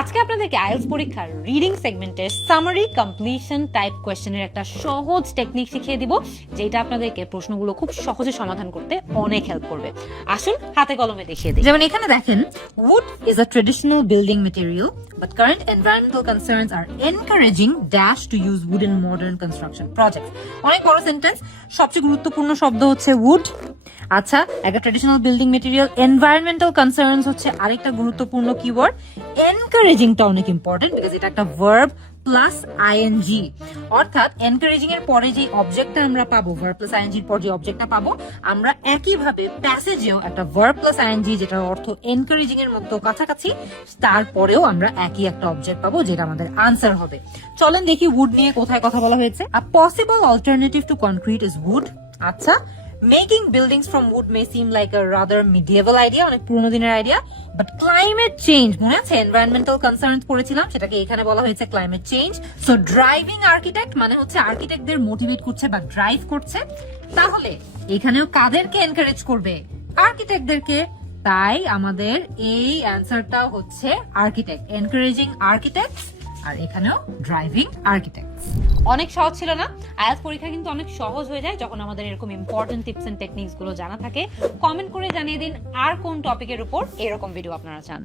আজকে আপনাদেরকে আইএলটিএস পরীক্ষার রিডিং সেগমেন্টের সামারি কমপ্লিশন টাইপ কোয়েশ্চেনের একটা সহজ টেকনিক শিখিয়ে দিব, যেটা আপনাদেরকে প্রশ্নগুলো খুব সহজে সমাধান করতে অনেক হেল্প করবে। আসুন হাতে কলমে দেখিয়ে দিই। যেমন এখানে দেখেন, wood is a traditional building material but current environmental concerns are encouraging dash to use wood in modern construction projects। অনেক বড় সেন্টেন্স, সবচেয়ে গুরুত্বপূর্ণ শব্দ হচ্ছে wood। আচ্ছা, একটা traditional building material, environmental concerns হচ্ছে আরেকটা গুরুত্বপূর্ণ কিওয়ার্ড। এনকারেজিংটা অনেক ইম্পর্টেন্ট বিকজ এটা একটা ভার্ব প্লাস আইএনজি, অর্থাৎ এনকারেজিং এর পরে যে অবজেক্টটা আমরা পাবো, ভার্ব প্লাস আইএনজি এর পর যে অবজেক্টটা পাবো, আমরা একইভাবে প্যাসেজেও একটা ভার্ব প্লাস আইএনজি যেটার অর্থ এনকারেজিং এর মতো কাছাকাছি, তারপরেও আমরা একই একটা অবজেক্ট পাবো যেটা আমাদের আনসার হবে। চলেন দেখি উড নিয়ে কোথায় কথা বলা হয়েছে। A possible alternative to concrete is wood. আচ্ছা, Making buildings from wood may seem like a rather medieval idea, অনেক পুরনো দিনের আইডিয়া, বাট ক্লাইমেট চেঞ্জ, মনে আছে এনভায়রনমেন্টাল কনসার্নস পড়েছিলাম, সেটাকে এখানে বলা হয়েছে climate change. So driving architect মানে হচ্ছে আর্কিটেক্টদের মোটিভেট করছে বা ড্রাইভ করছে। তাহলে এখানেও কাদেরকে এনকারেজ করবে? আর্কিটেক্টদেরকে। তাই আমাদের এই অ্যান্সারটা হচ্ছে আর্কিটেক্ট, এনকারেজিং আর্কিটেক্টস, আর এখানেও ড্রাইভিং আর্কিটেক্টস। অনেক সহজ ছিল না? আইএলটিএস পরীক্ষা কিন্তু অনেক সহজ হয়ে যায় যখন আমাদের এরকম ইম্পর্টেন্ট টিপস এন্ড টেকনিক্স গুলো জানা থাকে। কমেন্ট করে জানিয়ে দিন আর কোন টপিকের উপর এরকম ভিডিও আপনারা চান।